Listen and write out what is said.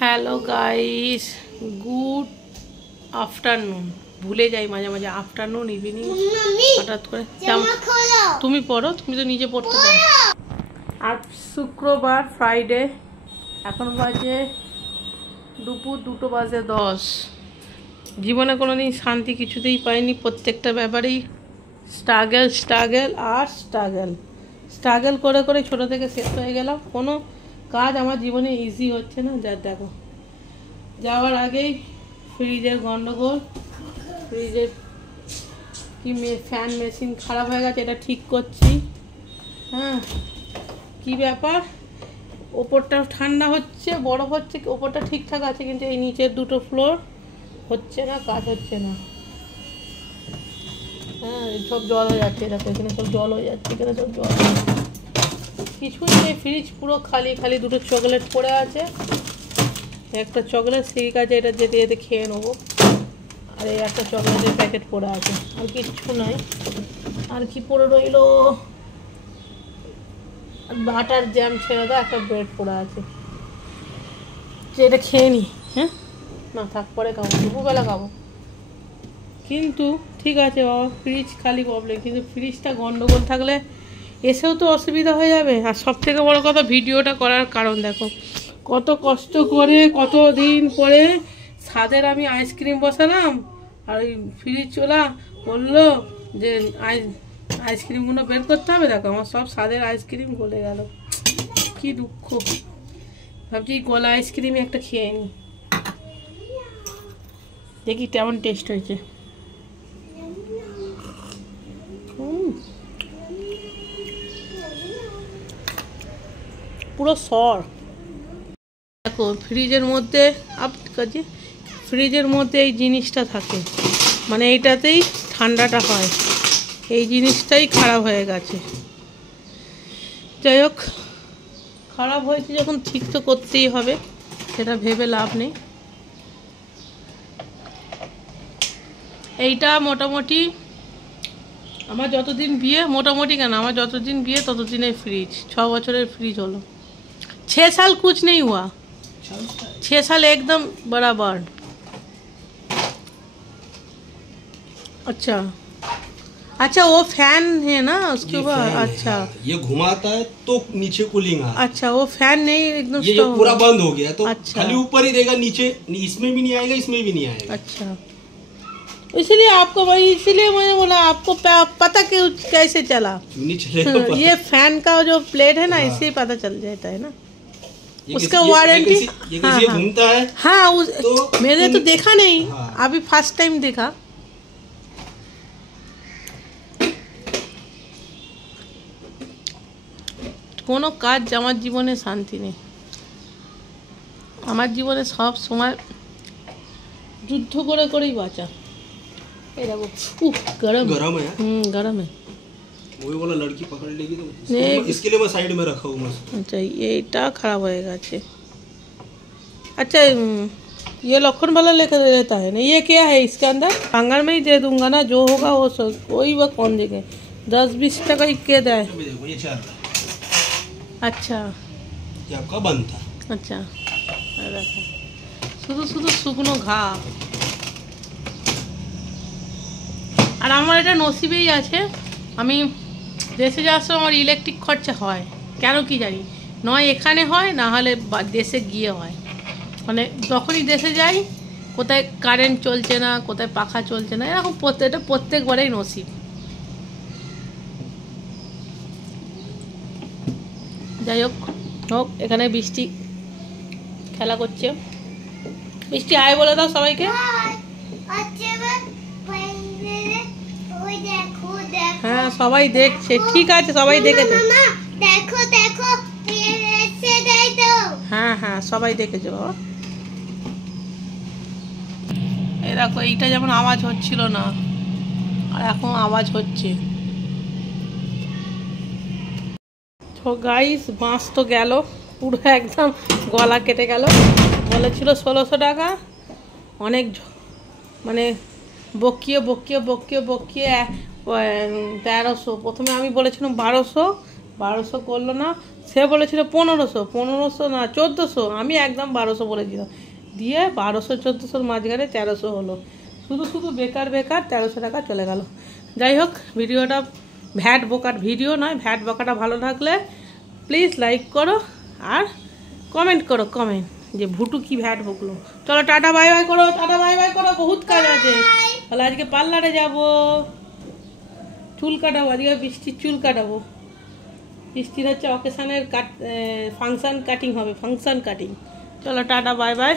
Hello guys, good afternoon. ভুলে যাই মাঝে মাঝে আফটারনুন ইভিনিং হঠাৎ করে। তুমি পড়ো, তুমি তো নিজে পড়তে পারো। আজ শুক্রবার, ফ্রাইডে, এখন বাজে দুপুর 2:10। জীবনে কোনোদিন শান্তি কিছুতেই পাইনি, প্রত্যেকটা ব্যাপারেই স্ট্রাগল করে করে ছোটো থেকে শেষ হয়ে গেলাম। কোনো কাজ আমার জীবনে ইজি হচ্ছে না। যা দেখো, যাওয়ার আগেই ফ্রিজের গন্ডগোল, ফ্রিজের কি ফ্যান মেশিন খারাপ হয়ে গেছে, এটা ঠিক করছি। হ্যাঁ, কি ব্যাপার, ওপরটা ঠান্ডা হচ্ছে, বরফ হচ্ছে, ওপরটা ঠিকঠাক আছে, কিন্তু এই নিচের দুটো ফ্লোর হচ্ছে না, কাজ হচ্ছে না। হ্যাঁ, সব জল হয়ে যাচ্ছে, দেখো এখানে সব জল হয়ে যাচ্ছে, এখানে সব জল, কিছুই নেই। ফ্রিজ পুরো খালি খালি, দুটো চকলেট পড়ে আছে, একটা চকলেট সেই কাজে এটা যেতে যেতে খেয়ে নেবো, আর এই একটা চকলেটের প্যাকেট পড়ে আছে, আর কিচ্ছু নাই। আর কি পড়ে রইলো, বাটার জ্যাম ছেড়ে দাও, একটা ব্রেড পড়ে আছে, যে এটা খেয়ে নি। হ্যাঁ না থাক, পরে খাবো, দুপুরবেলা খাবো। কিন্তু ঠিক আছে বাবা, ফ্রিজ খালি প্রবলেম, কিন্তু ফ্রিজটা গন্ডগোল থাকলে এসেও তো অসুবিধা হয়ে যাবে। আর সব থেকে বড়ো কথা, ভিডিওটা করার কারণ দেখো, কত কষ্ট করে, কত দিন পরে ছাদের আমি আইসক্রিম বসালাম, আর ওই ফ্রিজ চোলা বললো যে আইসক্রিমগুলো বের করতে হবে। দেখো আমার সব ছাদের আইসক্রিম গলে গেল, কি দুঃখ। ভাবছি গলা আইসক্রিমই একটা খেয়ে নিই, দেখি কেমন টেস্ট হয়েছে। পুরো সর। দেখো ফ্রিজের মধ্যে এই জিনিসটা থাকে, মানে এইটাতেই ঠান্ডাটা হয়, এই জিনিসটাই খারাপ হয়ে গেছে। যাই হোক, খারাপ হয়েছে যখন ঠিক তো করতেই হবে, সেটা ভেবে লাভ নেই। এইটা মোটামুটি আমার যতদিন বিয়ে, মোটামুটি কেন, আমার যতদিন বিয়ে ততদিনের ফ্রিজ, 6 বছরের ফ্রিজ হলো। 6 साल कुछ नहीं हुआ, 6 साल एकदम बराबर। अच्छा अच्छा, वो फैन है ना उसके ऊपर। अच्छा, ये घुमाता है तो नीचे कूलिंग आता है। अच्छा, वो फैन नहीं एकदम ये पूरा बंद हो गया तो अच्छा, खाली ऊपर ही रहेगा, नीचे इसमें भी नहीं आएगा, इसमें भी नहीं आएगा। अच्छा, इसलिए आपको भाई, इसीलिए मैंने बोला आपको पता कि कैसे चला। नहीं चलेगा ये फैन का जो प्लेट है ना, इससे पता चल जाता है ना उसका वारंटी। ये घूमता है। हाँ, तो मैंने तो देखा नहीं। हाँ। अभी फर्स्ट टाइम देखा। কোনো কাজ আমার জীবনে শান্তি নেই, আমার জীবনে সব সময় যুদ্ধ করে করেই বাঁচা। এই দেখো, গরম गरम है। गरम है। वही वाला लड़की पकड़ लेगी तो इसके लिए मैं साइड में रखा हूँ। अच्छा, এইটা খারাপ হয়ে গেছে। अच्छा, ये लखन वाला लेकर रहता है ना, ये क्या है इसके अंदर? अंगर में ही दे दूंगा ना, जो होगा वो वही वह कौन देगा। 10-20 टका के दे। ये 4 अच्छा, ये आपका बंद था। अच्छा, দেখো শুধু শুধু শুকনো ঘা। আর আমার এটা নসিবেই আছে, আমি দেশে যাওয়ার সময় আমার ইলেকট্রিক খরচা হয়, কেন কি জানি, নয় এখানে হয়, না হলে দেশে গিয়ে হয়। মানে যখনই দেশে যাই, কোথায় কারেন্ট চলছে না, কোথায় পাখা চলছে না, এরকম এটা প্রত্যেকবারেই নসিব। যাই হোক হোক, এখানে বৃষ্টি খেলা করছে। বৃষ্টি আয় বলে দাও সবাইকে। হ্যাঁ, সবাই দেখছে, ঠিক আছে, সবাই দেখেছে। দেখো দেখো, হ্যাঁ হ্যাঁ, সবাই দেখেছে বাবা। এই দেখো, এইটা যেমন আওয়াজ হচ্ছিল না, আর এখন আওয়াজ হচ্ছে। তো গাইস, বাঁশ তো গেল পুরো, একদম গলা কেটে গেল। বলেছিল 1600 টাকা, অনেক মানে বকিয়ে 1300। প্রথমে আমি বলেছিলাম 1200, 1200 করলো না, সে বলেছিল 1500, 1500 না 1400, আমি একদম 1200 বলেছিলাম, দিয়ে 1200 1400 মাঝখানে 1300 হলো। শুধু শুধু বেকার বেকার 1300 টাকা চলে গেল। যাই হোক, ভিডিওটা ভ্যাট বোকার ভিডিও নয়, ভ্যাট বোকাটা ভালো লাগলে প্লিজ লাইক করো আর কমেন্ট করো, কমেন্ট যে ভুটু কি ভ্যাট বকলো। চলো টাটা বাই বাই করো, টাটা বাই বাই করো, বহুত কাজ আছে। তাহলে আজকে পার্লারে যাব, চুল কাটাবো, আজকে বৃষ্টির চুল কাটাবো। বৃষ্টির হচ্ছে অকেশনের ফাংশন কাটিং হবে, ফাংশন কাটিং। চলো টাটা বাই বাই।